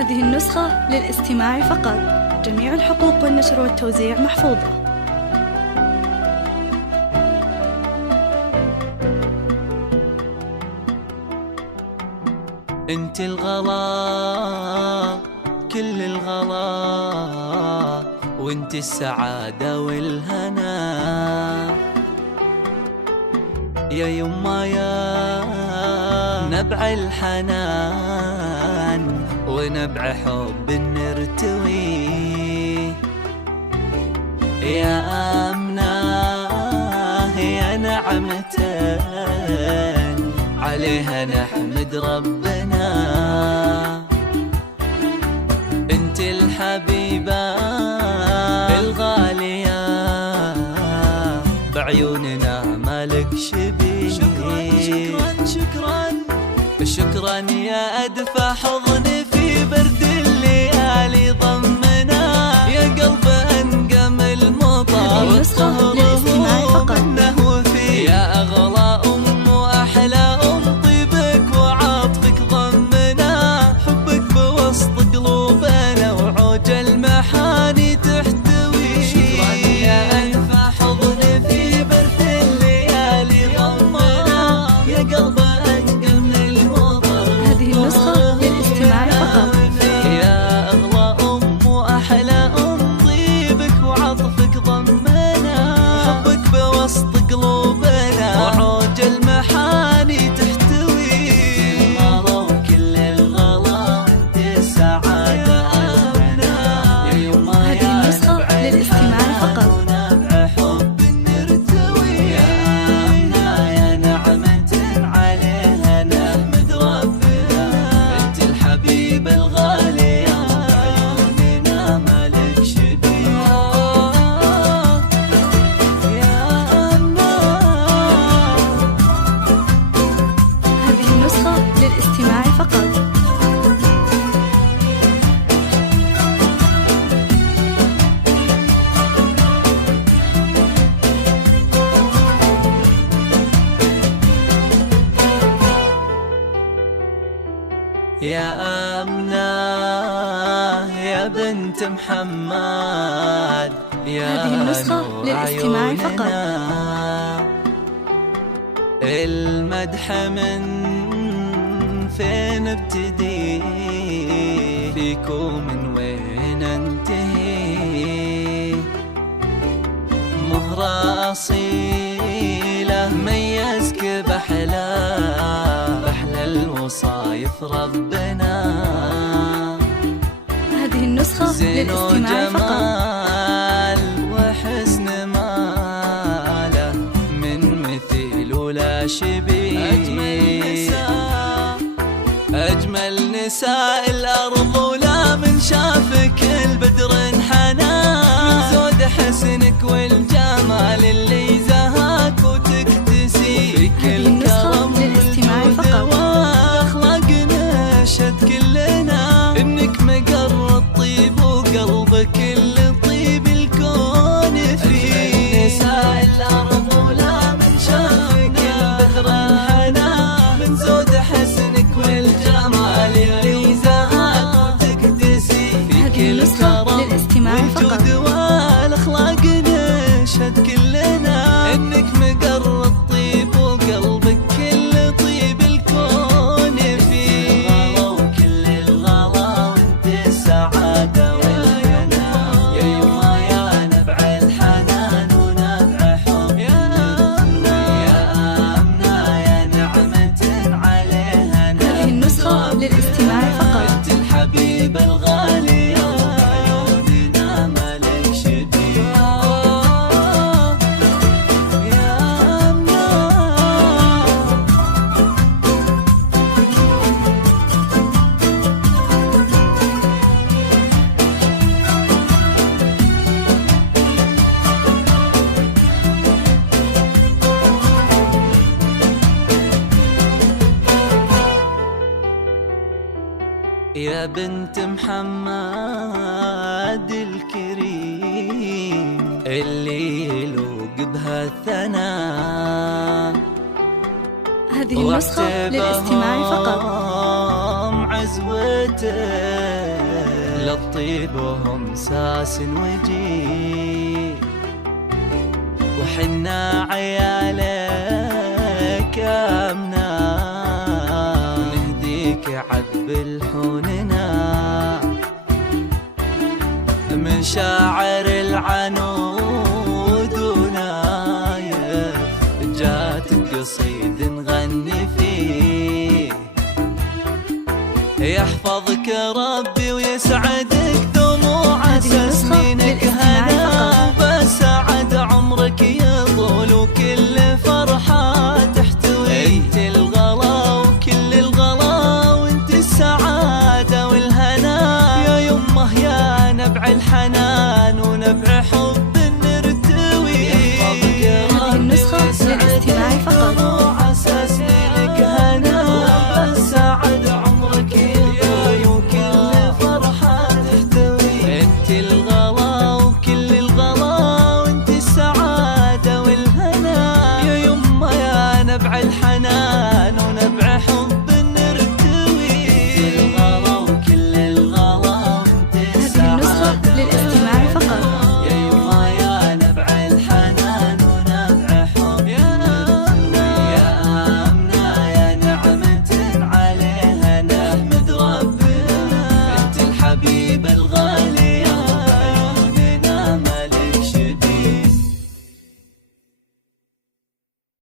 هذه النسخة للاستماع فقط. جميع الحقوق والنشر والتوزيع محفوظة. انت الغلا كل الغلا، وانت السعادة والهنا يا يما يا نبع الحنان ونبع حب نرتوي، يا آمنة يا نعمة عليها نحمد ربنا. انت الحبيبة الغالية بعيوننا مالك شبيه. شكرا شكرا شكرا شكرا يا أدفى حضن في برد الليالي ضمنا، يا قلب أنقم المطر والطهر منه وفي، يا أغلى أم وأحلى أم طيبك وعاطفك ضمنا، حبك بوسط قلوبنا وعوج المحاني تحتوي. شكرا يا أدفى حضن في برد الليالي ضمنا، يا قلب أنقم المطر. هذه النسخة للاستماع فقط. يا أغلى أم وأحلى أم طيبك وعطفك ضمنا، حبك بوسط قلوبنا وعوج المحاني تحتوي. الغلا وكل الغلا وانت السعادة أهلنا، يا يما يا نبع الحنان ونبع حب نرتوي، يا آمنة يا نعمة عليها نحمد ربنا. انت الحبيبة الغالية بعيوننا مالك شبيه، يا آمنة. هذه النسخة للاستماع فقط. يا آمنة يا بنت محمد، يا هذه النسخة نور للاستماع فقط. عيوننا. المدح من فين ابتدي فيكم من وين انتهي، مهرة أصيلة ميزك بحلى الوصايف ربنا. هذه النسخة زين للاستماع فقط. وجمال وحسن ماله من مثيل ولا شبيه، أجمل نساء الأرض ولا من شافك البدر انحنى، من زود حسنك والجمال اللي زهاك وتكتسي، فيك الكرم والجود واخلاقنا شد كلنا، انك مقر الطيب وقلبك اللي طيب الكون فيه. نساء الأرض ولا من شافك البدر انحنى، من زود حسنك والجمال اللي زهاك وتكتسي، فيك الكرم والجود والاخلاق نشهد كلنا، انك مقر الطيب وقلبك اللي طيب الكون فيه. الغلا وكل الغلا وانت السعادة والهنا، يا يما يا نبع الحنان ونبع حب نرتوي، يا آمنة يا نعمة عليها هذه النسخة للاستماع فقط. انت الحبيبة الغالية بعيوننا مالك شبيه، يا آمنة. يا بنت محمد الكريم اللي يلوق بها الثناء، هذه النسخة للاستماع فقط. عزوته الطيب وهم ساس وجيه، وحنا عيالك امنا نهديك عذب الحوننا، من شاعر العنود ونايف جاتك قصيد نغني فيه، يحفظك ربي ويسعدك دموع اساس منك هنا، بسعد عمرك يطول وكل فرحة تحتوي، انت الغلا وكل الغلا وانت السعادة والهنا، يا يمه يا نبع الحنان.